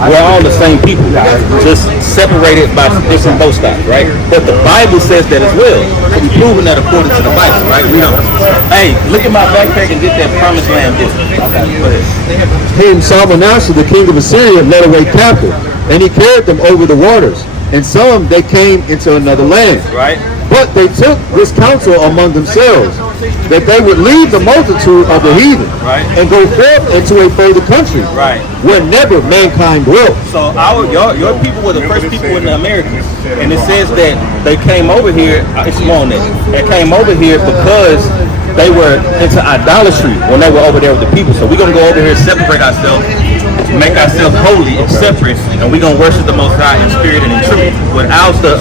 We're all the same people, just separated by different boat stops, right? But the Bible says that as well. So we're proving that according to the Bible, right? We don't. Hey, look at my backpack and get that promised land book. Okay, go ahead. Whom Salmanasseh, the king of Assyria, led away captive, and he carried them over the waters. And some they came into another land. Right. But they took this counsel among themselves, that they would leave the multitude of the heathen, right, and go forth into a further country, right, where never mankind dwelt. So your people were the first people in the Americas, and it says that they came over here. It's on it. They came over here because they were into idolatry when they were over there with the people. So we're gonna go over here, separate ourselves, make ourselves holy and separate, and we're gonna worship the Most High in spirit and in truth, without the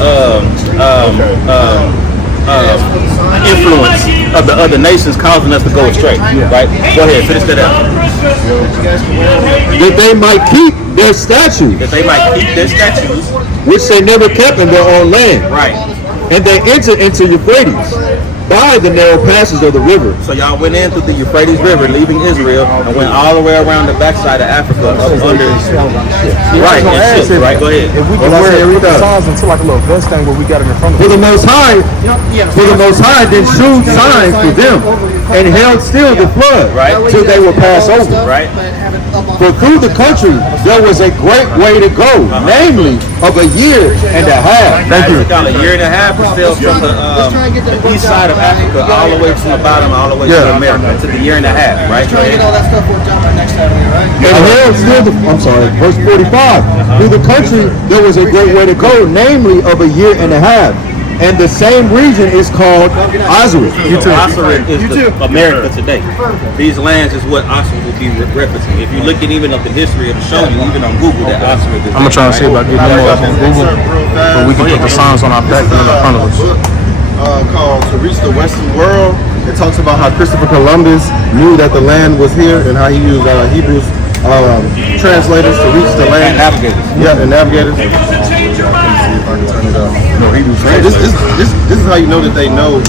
influence of the other nations causing us to go astray. Right? Go ahead, finish that out. That they might keep their statues. That they might keep their statues, which they never kept in their own land. Right. And they entered into Euphrates by the narrow passages of the river. So y'all went in through the Euphrates River, leaving Israel, and went all the way around the backside of Africa, up under. Right, right. Go ahead. If we can wear the signs into like a little vest thing where we got it in front of us. For the Most High then shewed signs for them, and held still the flood, right, till they were passed over. Right. For through the country there was a great way to go, namely of a year and a half. Thank you. A year and a half was still from the east side of Africa all the way from the bottom, all the way to America. It took a year and a half, right? Trying to get all that stuff worked out by next Saturday, right? And held still verse 45. Through the country there was a great way to go, namely of a year and a half. And the same region is called Osiris. Osiris is America today. These lands is what Osiris will be referencing. If you look at even up the history, it'll show you even on Google that Osiris is. I'm gonna try to see about getting more up on Google, so we can put the signs on our back and in front of us. Called To Reach the Western World. It talks about how Christopher Columbus knew that the land was here and how he used Hebrews translators to reach the land. And navigators. Yeah, and navigators. No, Hebrews. This is how you know that they know.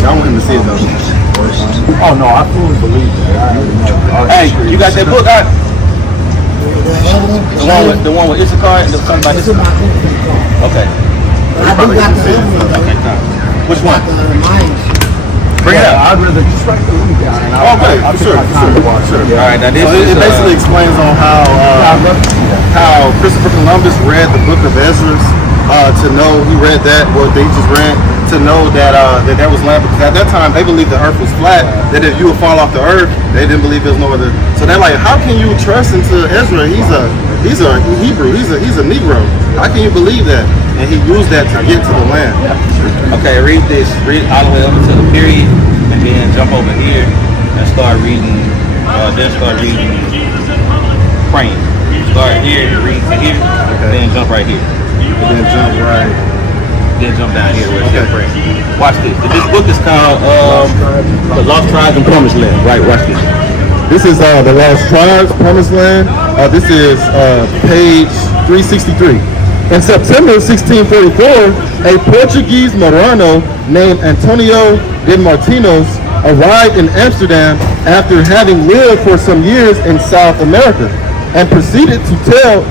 I want him to see it though. Oh no, I fully believe that. Hey, you got that book out? The one with Issachar and something about Issachar. Okay. I do got the Which one? Bring it up. I'd rather just right through you guys. Okay, for sure. All right, now this it basically explains on how Christopher Columbus read the book of Ezra to know he read that what they just read to know that that was land, because at that time they believed the earth was flat, that if you would fall off the earth, they didn't believe there was no other. So they're like, how can you trust into Ezra? He's a Hebrew, he's a Negro. How can you believe that? And he used that to get to the land. Okay, read this. Read all the way up to the period, and then jump over here and start reading. Then start reading. Praying. Start here, read to here, then jump right here. And then jump right. Then jump down here where it says praying. Watch this. This book is called The Lost Tribes and Promised Land. Right. Watch this. This is The Lost Tribes, Promised Land. This is page 363. In September 1644, a Portuguese Marano named Antonio de Martins arrived in Amsterdam after having lived for some years in South America, and proceeded to tell.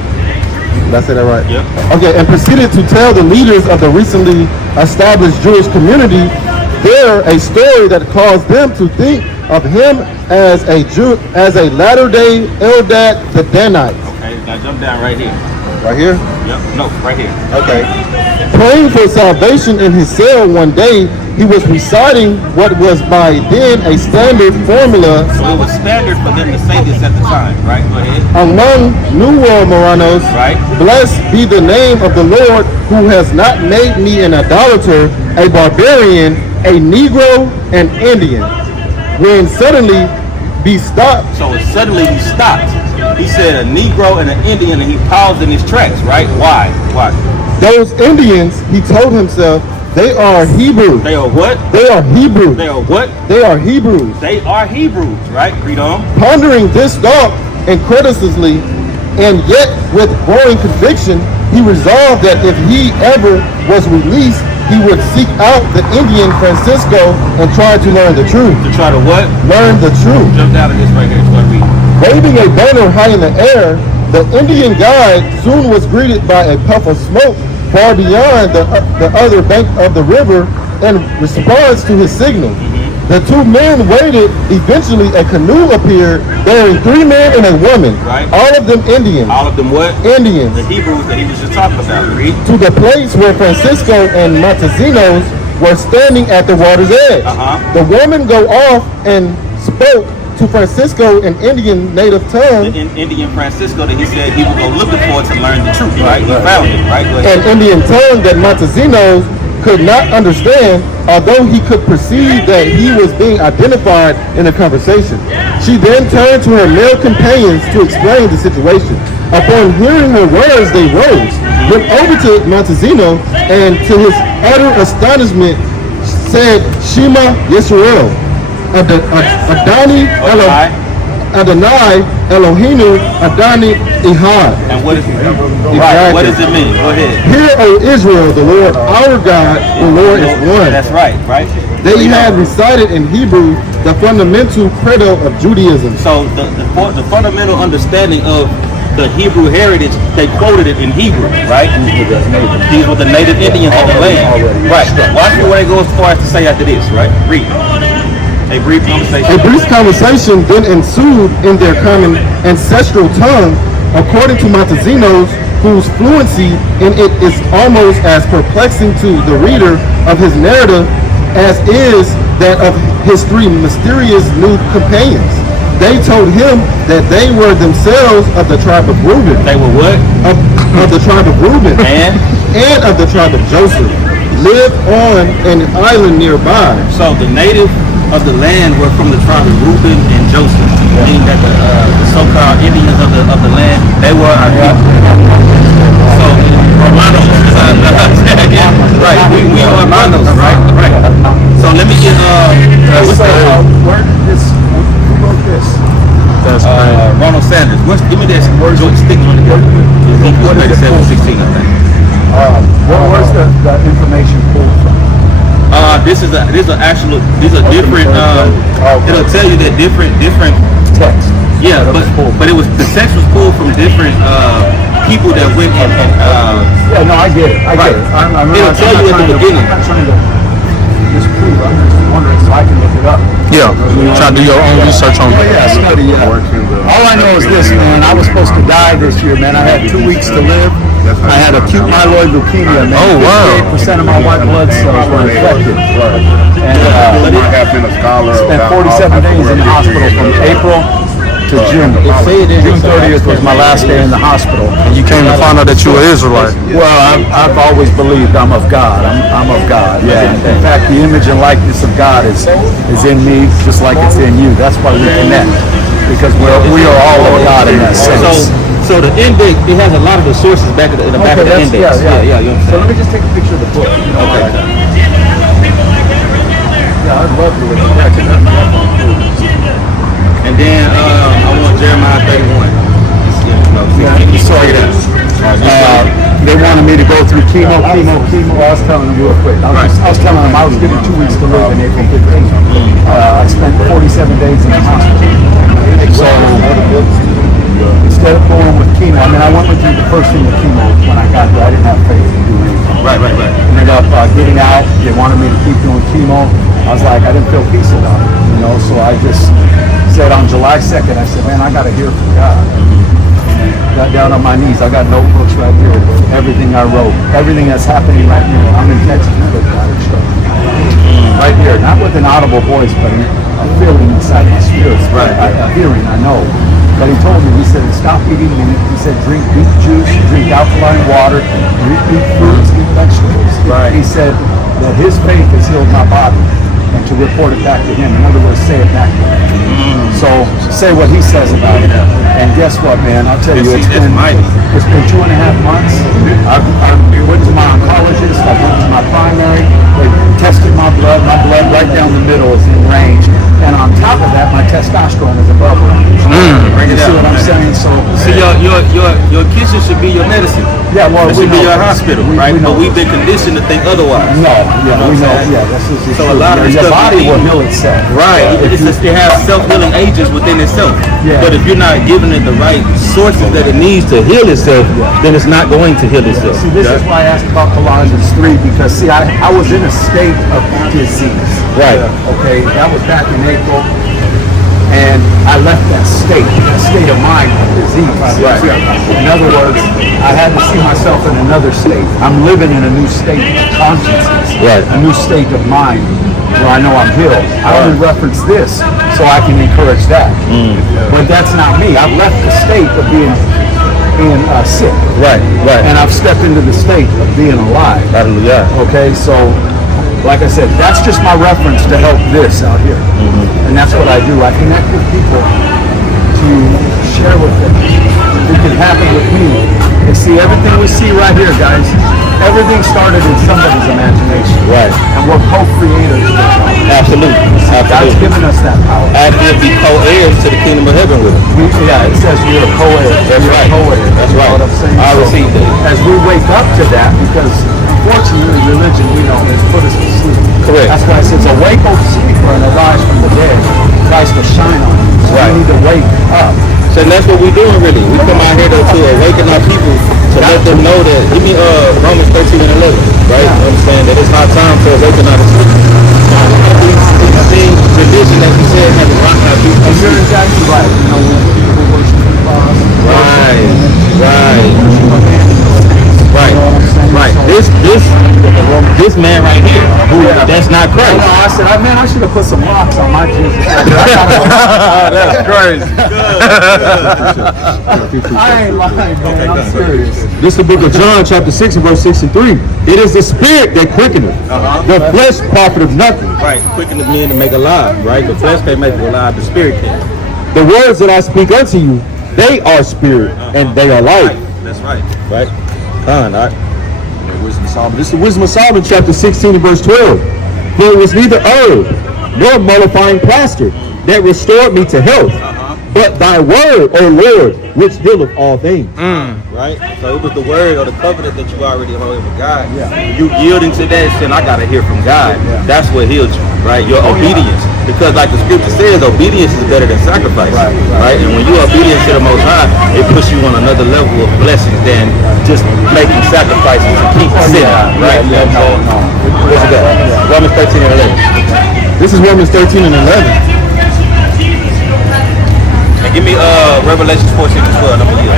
Did I say that right? Yep. Okay, and proceeded to tell the leaders of the recently established Jewish community there a story that caused them to think of him as a Jew, as a latter-day Eldad the Danite. Okay, now jump down right here. Right here? Yep. No, right here. Okay. Praying for salvation in his cell one day, he was reciting what was by then a standard formula. So it was standard for them to say this at the time, right? Go ahead. Among New World Moranos, right? Blessed be the name of the Lord, who has not made me an idolater, a barbarian, a Negro, an Indian. When suddenly be stopped. So it suddenly he stopped. He said a Negro and an Indian, and he paused in his tracks, right? Why? Why? Those Indians, he told himself, they are Hebrews. They are what? They are Hebrews. They are what? They are Hebrews. They are Hebrews, right? Read on. Pondering this thought incredulously, and yet with growing conviction, he resolved that if he ever was released, he would seek out the Indian Francisco and try to learn the truth. To try to what? Learn the truth. Jump down to this right here. Start reading. Waving a banner high in the air, The Indian guide soon was greeted by a puff of smoke far beyond the other bank of the river in response to his signal. The two men waited. Eventually, a canoe appeared bearing 3 men and a woman. Right. All of them Indians. All of them what? Indians. The Hebrews that he was just talking about. Read. To the place where Francisco and Montesinos were standing at the water's edge. The woman go off and spoke to Francisco in Indian native tongue. In Indian Francisco that he said he would go looking for to learn the truth, right? He found it, right? Go ahead. An Indian tongue that Montesinos could not understand, although he could perceive that he was being identified in a conversation. She then turned to her male companions to explain the situation. Upon hearing her words, they rose, went over to Montesino, and to his utter astonishment, said, Shema Yisrael, Adonai Eloheinu Adonai Ehad. And what, Exactly. what does it mean? Go ahead. Hear, O Israel, the Lord our God, the Lord is one. That's right, right? They had recited in Hebrew the fundamental credo of Judaism. So the fundamental understanding of the Hebrew heritage, they quoted it in Hebrew, right? These were the native Indians of the land. Right. Watch the way it goes as far as to say after this, right? Read. A brief conversation. A brief conversation then ensued in their common ancestral tongue, according to Montesinos, whose fluency in it is almost as perplexing to the reader of his narrative as is that of his 3 mysterious new companions. They told him that they were themselves of the tribe of Reuben. They were what? Of the tribe of Reuben. And of the tribe of Joseph. Lived on an island nearby. So the native of the land were from the tribe of Reuben and Joseph, meaning that the so-called Indians of the land, they were our people. So Romanos, right? We are Romanos, right? Right. So let me get what's that? Where did this? Who wrote this? That's Ronald Sanders. Stick on it. Ezekiel 37:16, I think. Where's the information pulled from? These are different. It'll tell you that different Text. Yeah, but it was the text was pulled from different people that went and Yeah, no, I get it. I get it. It'll tell you at the beginning. I'm not trying to disprove. I'm just wondering so I can look it up. Yeah, try to do your own research on it. Yeah, study. All I know is this, man. I was supposed to die this year, man. I had 2 weeks to live. I had acute myeloid leukemia, man. Oh, wow. 58% of my white blood cells were infected. And spent 47 days in the hospital from April to June. June 30th was my last day in the hospital. And you came to find out that you were Israelite. Well, I've always believed I'm of God. I'm of God. Yeah. In fact, the image and likeness of God is in me, just like it's in you. That's why we connect, because we are all of God in that sense. So the index, it has a lot of the sources back in the back of the index. Yeah. You understand? So let me just take a picture of the book. Okay. Yeah, I'd love to look at that. And then I want Jeremiah 31. They wanted me to go through chemo. I was telling them real quick. I was telling them I was given 2 weeks to live in April 15th. I spent 47 days in the hospital. So instead of going with chemo, I mean, I went through the first thing with chemo when I got there. I didn't have faith in doing anything. Right. Ended up getting out. They wanted me to keep doing chemo. I was like, I didn't feel peace about it, so I just said on July 2nd, I said, man, I got to hear from God. Got down on my knees. I got notebooks right here. Everything I wrote, everything that's happening right now. I'm in Texas with God. Right here, not with an audible voice, but a feeling inside my spirit. Right. A hearing, I know. But he told me, he said, stop eating meat. He said, drink beet juice, drink alkaline water, eat fruits, eat vegetables. Right. He said that his faith has healed my body, and to report it back to him. In other words, say it back to him. So say what he says about it. And guess what, man? I'll tell you, it's been 2.5 months. I went to my oncologist. I went to my primary. They tested my blood. My blood right down the middle is in range. And on top of that, my testosterone is above range. You see what I'm saying? So see, your kitchen should be your medicine. medicine. Yeah, well, This we should be know your that. hospital, We right? know But we've that. been conditioned to think otherwise. No, yeah, know we what know. I'm saying? Yeah, this is So a lot of the your stuff body we will eat- heal itself. Right. It has self-healing agents within itself. Yeah. But if you're not giving it the right sources that it needs to heal itself, then it's not going to heal itself. See, this is why I asked about Colossians 3, because see, I was in a state of disease. Right. Okay, that was back in April, and I left that state of mind of disease. Right. In other words, I had to see myself in another state. I'm living in a new state of consciousness, Right. a new state of mind where I know I'm healed. I only reference this so I can encourage that. But that's not me. I've left the state of being sick. Right. Right. And I've stepped into the state of being alive. Hallelujah. Okay, so like I said, that's just my reference to help this out here. And that's what I do. I connect with people to share with them. It can happen with me. And see, everything we see right here, guys, everything started in somebody's imagination. Right. And we're co-creators with God. Absolutely. God's Absolutely. given us that power. And we'll be co-heirs to the kingdom of heaven with him. Yeah, it says we're a co-heir. That's We're right. a co-heir. That's You know right. what I'm saying? I So, received it. as we wake up to that, because unfortunately religion, we know, has put us to sleep. Correct. That's why it says, awake, O sleeper, and arise from the dead. Christ will shine on you. So Right. we need to wake up. So that's what we're doing really. We come out here to awaken our people to let them know that, give me Romans 13 and 11, right? You understand that it's our time to awaken our sleep. These things, religion that you said have rocked our people. And you're exactly right. You know, when people worship the cross. Right, right. Right, You know what I'm saying? right. This man right here, that's not I Christ. know, I said, man, I should have put some rocks on my Jesus. That's crazy. I ain't lying, man. I'm serious. This is the book of John, chapter 6, and verse 6 and 3. It is the spirit that quickeneth. The flesh profiteth nothing. Right, quicken the men to make alive, right? The flesh can't make it alive, the spirit can. The words that I speak unto you, they are spirit, and they are life. That's right. Right? Wisdom of Solomon. This is the Wisdom of Solomon, chapter 16 and verse 12. For it was neither herb nor mollifying plaster that restored me to health, but thy word, O Lord, which healeth all things. Right? So it was the word or the covenant that you already hold with God. You yielding to that and saying, I gotta hear from God. That's what healed you, right? Your obedience. Because like the scripture says, obedience is better than sacrifice. Right? And when you're obedient to the Most High, it puts you on another level of blessings than just making sacrifices to keep sinning. Right? You know what I'm saying? What's it got? Romans 13 and 11. This is Romans 13 and 11. And give me Revelations 14 and 12. I'm gonna yield.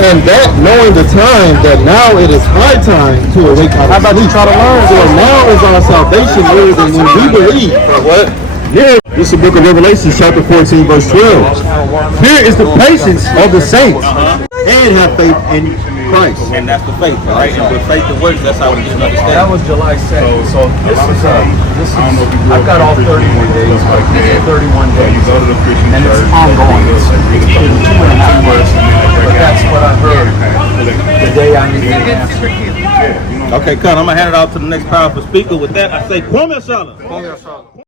And that knowing the time, that now it is high time to awake out of sleep. So now is our salvation nearer than when we believe. What? Here, this is the book of Revelation, chapter 14, verse 12. Here is the patience of the saints, and have faith in Christ. And that's the faith, right? And with faith and works, that's how we get an That understanding. was July 2nd. So this is I've got all 31 days, but this is 31 days. And it's ongoing. It's 2.5 months. But that's what I heard the day I needed an answer. Okay, Con, I'm gonna hand it off to the next powerful speaker. With that, I say, Kwame Shala.